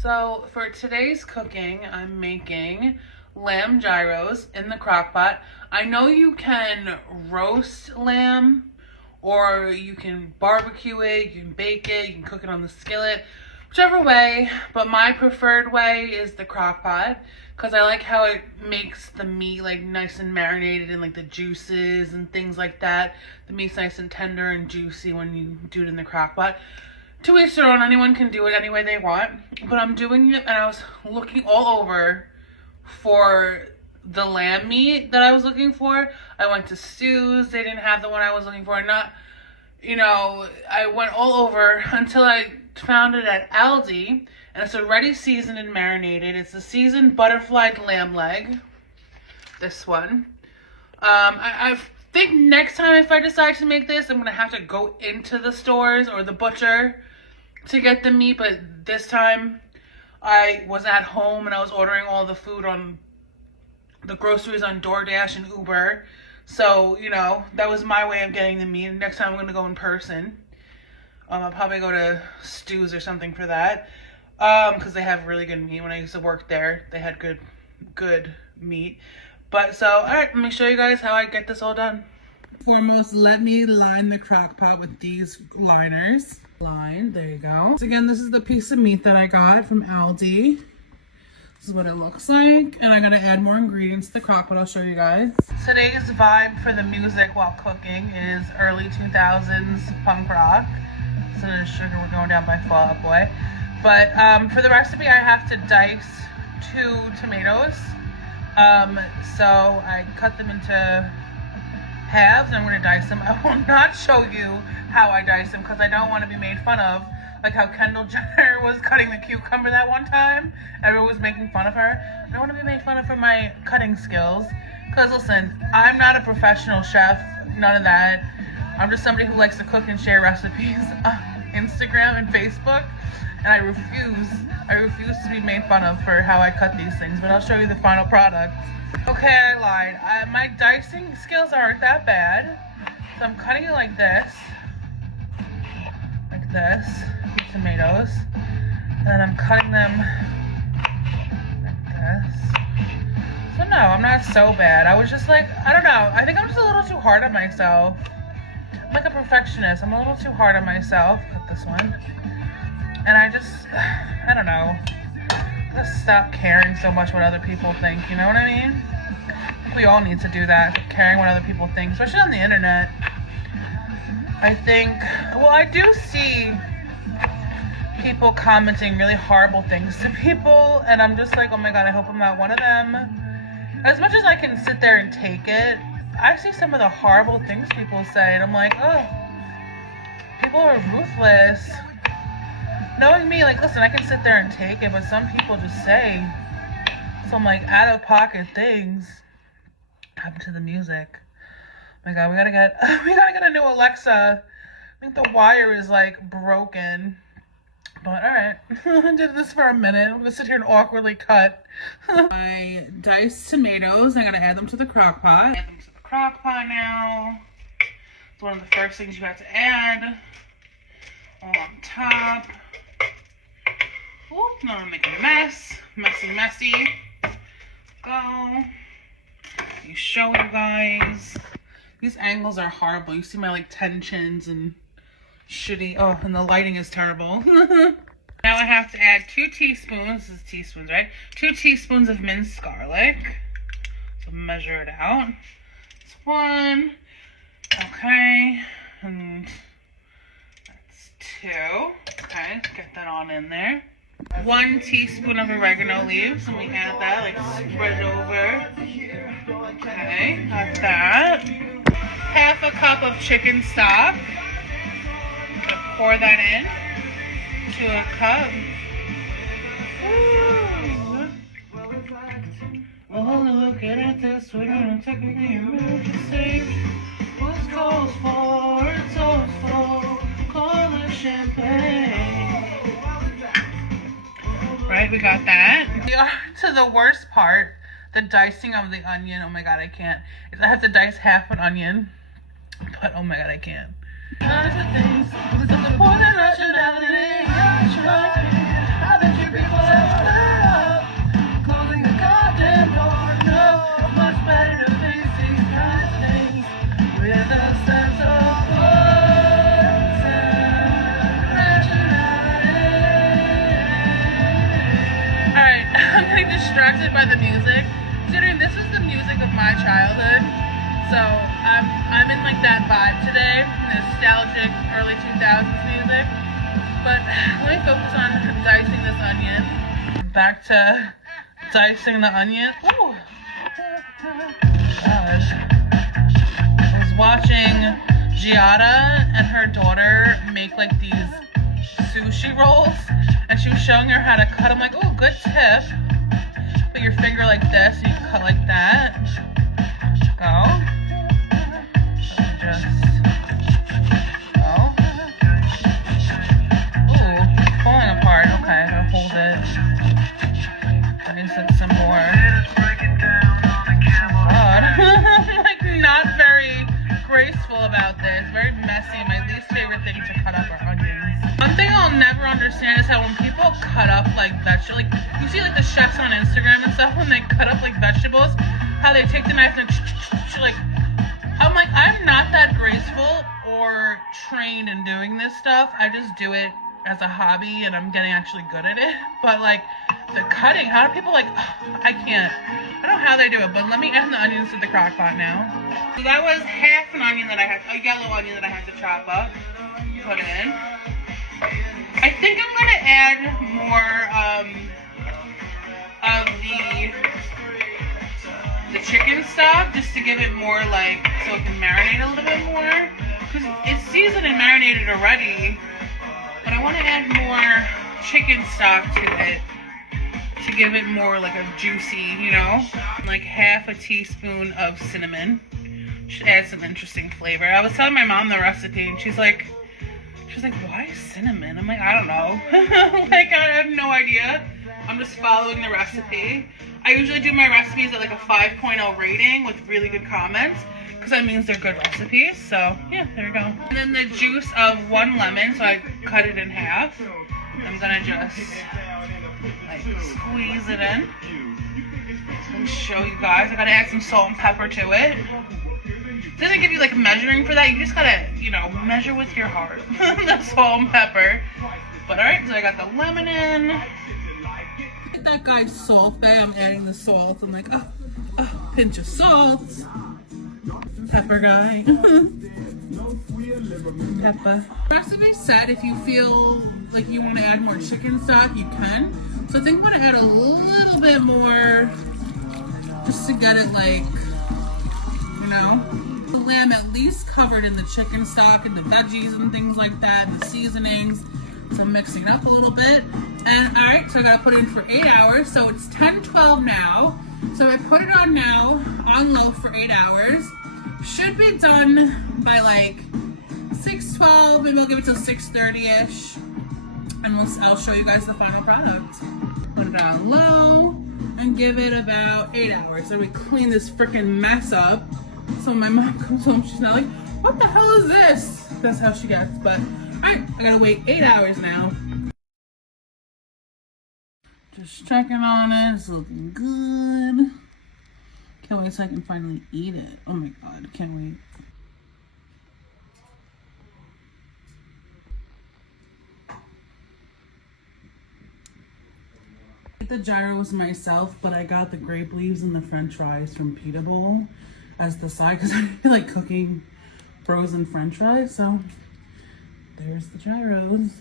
So for today's cooking, I'm making lamb gyros in the crock pot. I know you can roast lamb or you can barbecue it, you can bake it, you can cook it on the skillet, whichever way, but my preferred way is the crock pot because I like how it makes the meat like nice and marinated in like the juices and things like that. The meat's nice and tender and juicy when you do it in the crock pot. To each their own, anyone can do it any way they want, but I'm doing it and I was looking all over for the lamb meat that I was looking for. I went to Stu's, they didn't have the one I was looking for, I went all over until I found it at Aldi, and it's already seasoned and marinated. It's the seasoned butterflied lamb leg, this one. I think next time if I decide to make this, I'm gonna have to go into the stores or the butcher to get the meat, but this time I was at home and I was ordering all the food on the groceries on DoorDash and Uber. So, that was my way of getting the meat. Next time I'm gonna go in person. I'll probably go to Stu's or something for that. Because they have really good meat. When I used to work there, they had good meat. But so, alright, let me show you guys how I get this all done. Foremost, let me line the crock pot with these liners. There you go. So again, this is the piece of meat that I got from Aldi. This is what it looks like. And I'm gonna add more ingredients to the crock pot. I'll show you guys. Today's vibe for the music while cooking is early 2000s punk rock. So the sugar, we're going down by Fall Out Boy. But for the recipe, I have to dice 2 tomatoes. So I cut them into halves and I'm going to dice them. I will not show you how I dice them because I don't want to be made fun of, like how Kendall Jenner was cutting the cucumber that one time. Everyone was making fun of her. I don't want to be made fun of for my cutting skills because listen, I'm not a professional chef, none of that. I'm just somebody who likes to cook and share recipes on Instagram and Facebook, and I refuse to be made fun of for how I cut these things, but I'll show you the final product. Okay, I lied. My dicing skills aren't that bad. So I'm cutting it like this, the tomatoes, and then I'm cutting them like this. So no, I'm not so bad. I was just like, I don't know. I think I'm just a little too hard on myself. I'm like a perfectionist. I'm a little too hard on myself. Cut this one. And I don't know. Let's stop caring so much what other people think, you know what I mean? I think we all need to do that, caring what other people think, especially on the internet. I think, I do see people commenting really horrible things to people, and I'm just like, oh my god, I hope I'm not one of them. As much as I can sit there and take it, I see some of the horrible things people say, and I'm like, oh, people are ruthless. Knowing me, like, listen, I can sit there and take it, but some people just say some, like, out-of-pocket things. Happen to the music. Oh my god, we gotta get a new Alexa. I think the wire is, like, broken. But, alright. I did this for a minute. I'm gonna sit here and awkwardly cut. I diced tomatoes. I'm gonna add them to the crock pot. Add them to the crock pot now. It's one of the first things you have to add. All on top. Oop, now I'm making a mess. Messy. Go. You show you guys. These angles are horrible. You see my like tensions and shitty. Oh, and the lighting is terrible. Now I have to add 2 teaspoons. This is teaspoons, right? 2 teaspoons of minced garlic. So measure it out. It's 1. Okay. And that's 2. Okay, get that on in there. 1 teaspoon of oregano leaves, and we add that, like, spread over. Okay, got that. 1/2 cup of chicken stock. I'm gonna pour that in to a cup. Ooh. Oh, look at this. We're gonna take the emergency. What's goes for? It's always for. Call the champagne. Right, we got that. We are to the worst part, the dicing of the onion. Oh my god, I can't. I have to dice half an onion, but oh my god, I can't. I bet you people by the music. Considering this is the music of my childhood, so I'm in like that vibe today, nostalgic early 2000s music. But let me focus on dicing this onion. Back to dicing the onion. Ooh. Gosh. I was watching Giada and her daughter make like these sushi rolls, and she was showing her how to cut. I'm like, oh, good tip. Put your finger like this, and you cut like that. Go. So just go. Ooh, falling apart. Okay, I gotta hold it. Dice it some more. God. I'm like not very graceful about this. Very messy. My least favorite thing to cut up are onions. One thing I'll never understand is how when people cut up like vegetables, like you see like the chefs on Instagram and stuff when they cut up like vegetables, how they take the knife and like, I'm like, I'm not that graceful or trained in doing this stuff. I just do it as a hobby and I'm getting actually good at it. But like the cutting, how do people like, I can't. I don't know how they do it, but let me add the onions to the crock pot now. So that was half an onion that I have, a yellow onion that I have to chop up, put in. I think I'm gonna add more of the chicken stock just to give it more like, so it can marinate a little bit more. Because it's seasoned and marinated already, but I want to add more chicken stock to it to give it more like a juicy, you know? Like half a teaspoon of cinnamon. Should add some interesting flavor. I was telling my mom the recipe and she's like, why cinnamon? I'm like, I don't know. Like, I have no idea. I'm just following the recipe. I usually do my recipes at like a 5.0 rating with really good comments because that means they're good recipes. So yeah, there we go. And then the juice of 1 lemon, so I cut it in half. I'm gonna just like squeeze it in and show you guys. I gotta add some salt and pepper to it. It doesn't give you like measuring for that. You just gotta, you know, measure with your heart. The salt and pepper. But alright, so I got the lemon in. Look at that guy's salt bay. I'm adding the salt. I'm like, oh, pinch of salt. Pepper guy. Pepper. Recipe said if you feel like you want to add more chicken stock, you can. So I think I'm gonna add a little bit more just to get it like, you know, the lamb at least covered in the chicken stock and the veggies and things like that, the seasonings. So I'm mixing it up a little bit. And all right, so I gotta put it in for 8 hours. So it's 10:12 now. So I put it on now, on low for 8 hours. Should be done by like 6:12, maybe I'll give it till 6:30ish. And I'll show you guys the final product. Put it on low and give it about 8 hours. So we clean this freaking mess up. So when my mom comes home, she's not like, what the hell is this? That's how she gets, but alright, I gotta wait 8 hours now. Just checking on it, it's looking good. Can't wait so I can finally eat it. Oh my god, can't wait. I ate the gyros myself, but I got the grape leaves and the french fries from Pita Bowl as the side because I feel like cooking frozen french fries, so there's the gyros.